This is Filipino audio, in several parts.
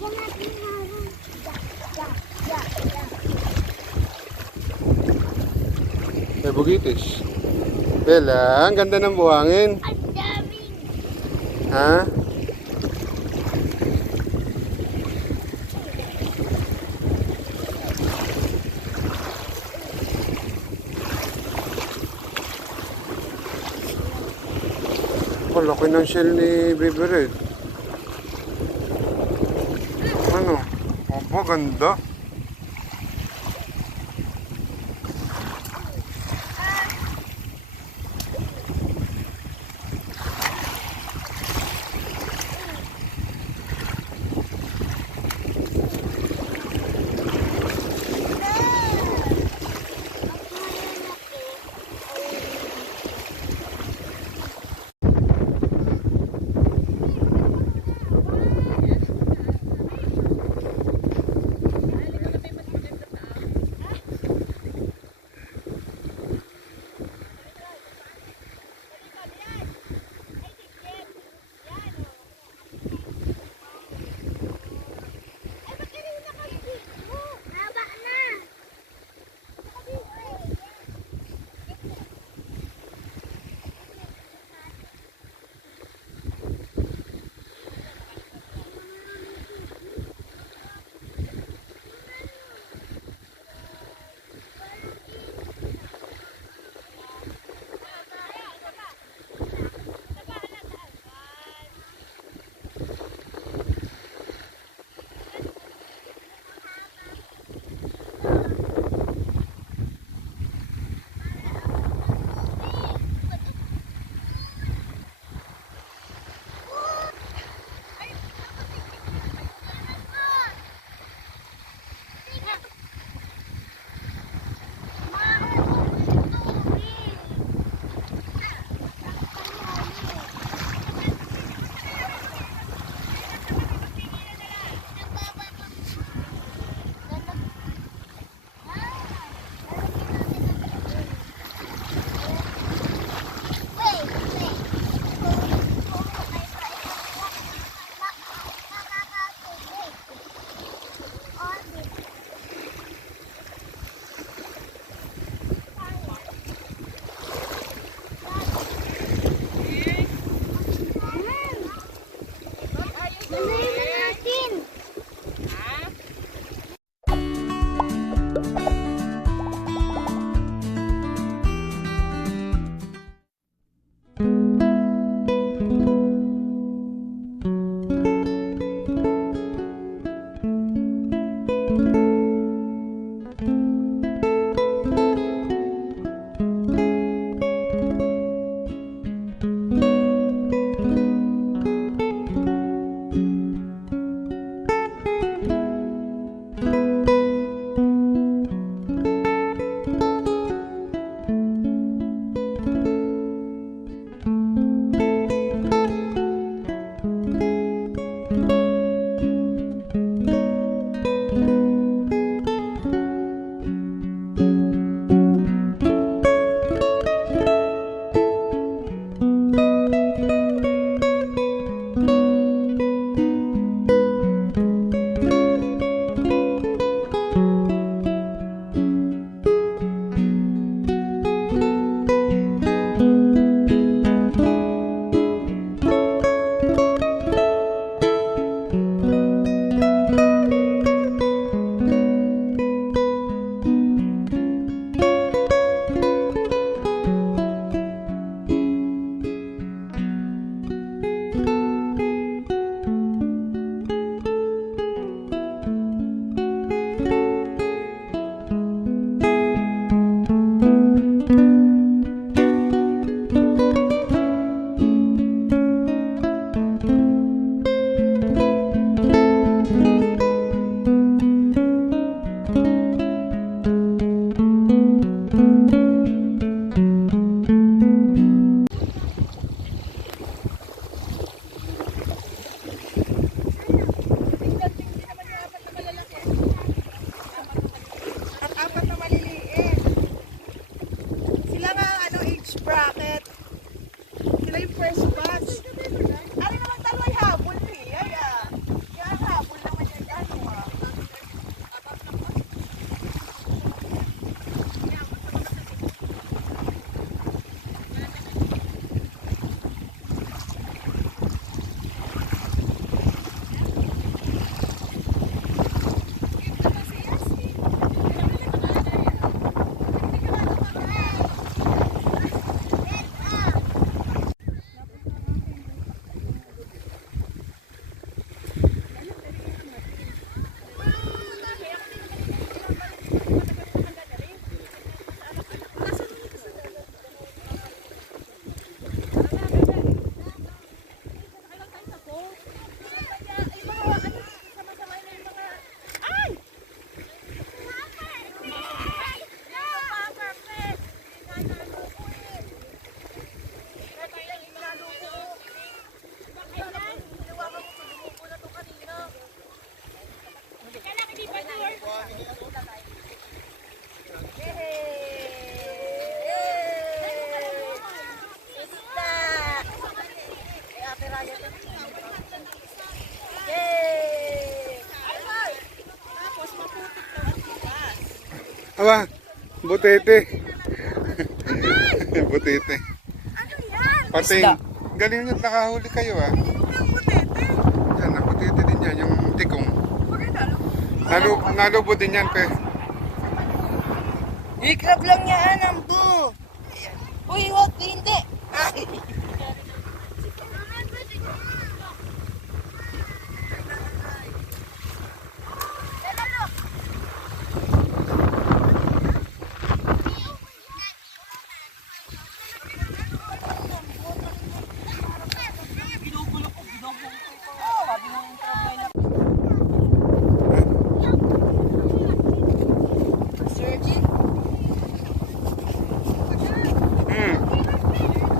Lagyan natin ng harang. May bugitis. Bella, ang ganda ng buhangin. Ang daming. Ha? Laki ng shell ni Baby Red. Ano? Opo, ganda. Aba, butete. Butete. Ano yan? Pating. Isda. Galing nyo, nakahuli kayo ah. Ang butete. Yan, ang butete din yan, yung tikong. Bakit Nalubo din yan, pe. Ikrap lang yan ang bu. Ayan. Uy, wag, hindi. Ay. Surgeon?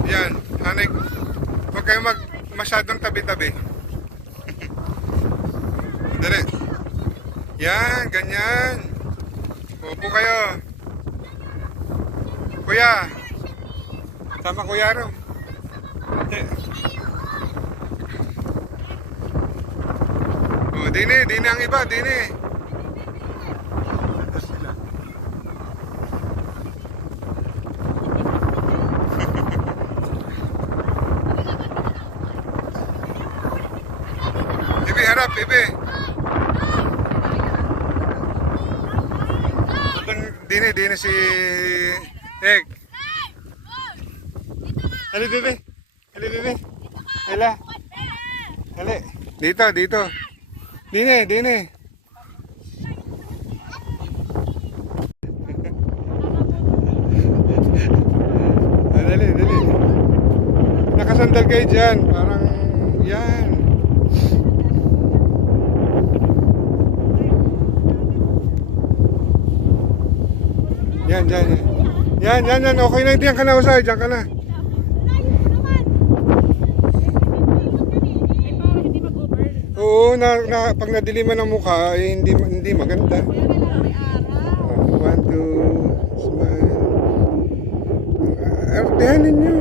Yan, hanay. Huwag kayo masyadong tabi-tabi. Dali. Yan, ganyan. Upo kayo. Kuya. Sama kuya ro. Oh, dini ang iba, dini. Bibi, harap, bibi. Dini si Ek. Hali, bibi. Hali, bibi. Hala. Hali. Dito. Dini. Dali. Nakasandal kayo dyan. Parang, yan. Yan. Okay na, diyan ka na usay. Diyan ka na. Oo, pag nadiliman ang mukha, eh, hindi maganda. One, two, smile. Artehan ninyo.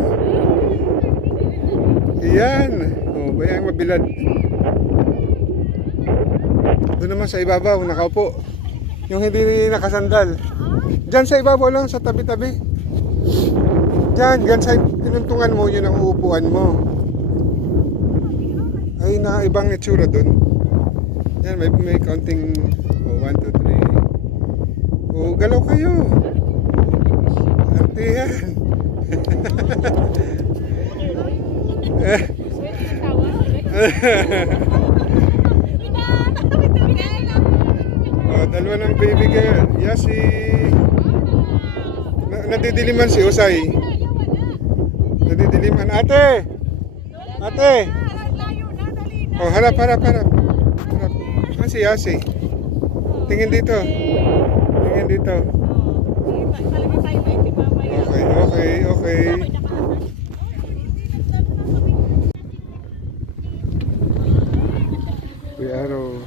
Yan. Oh, bayang mabilad. Doon naman sa ibabaw, nakaupo. Yung hindi nakasandal. Diyan sa ibabaw lang, sa tabi-tabi. Diyan sa pinuntungan mo, yun ang uupuan mo. Ay, na ibang itsura dun. Yan, may counting. Oh, 1, 2, 3. Oh, galaw kayo. Arte yan. Oh, dalawa ng baby kayo. Yasi. Nadidiliman si Usay. Nadidiliman. Ate! Oh, harap. Si Yasi. Tingin dito. Okay. Kuya Aro.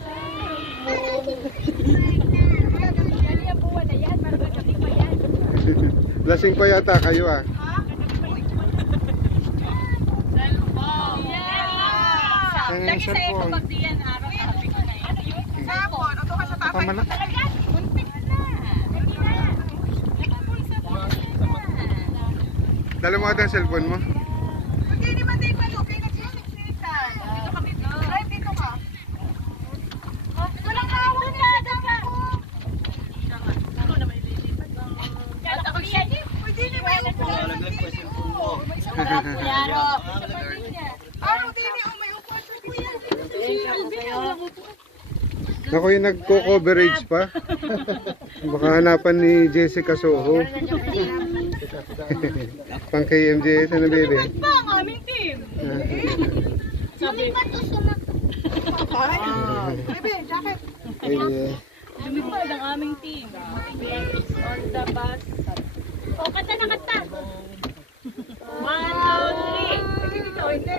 Lasing pa yata kayo ah. Yan yung cellphone. Tama na. Dala mo ata ang cellphone mo. Hindi naman din pa okay na siya. Dito kami. Drive dito ka. Walang awan na. Ako na may lilipat. Ako siya. Pwede ni may upo. May isang harap po yaro. Araw din ni may upo. Ako yung nagko-coverage pa. Baka hanapan ni Jessica Soho. Pang KMJS na baby. Ba ang aming team? Sabi. Bebe, jacket. Lumipad ang aming team. On the bus. O, kata na kata. 1, 2, 3. Dito, hindi.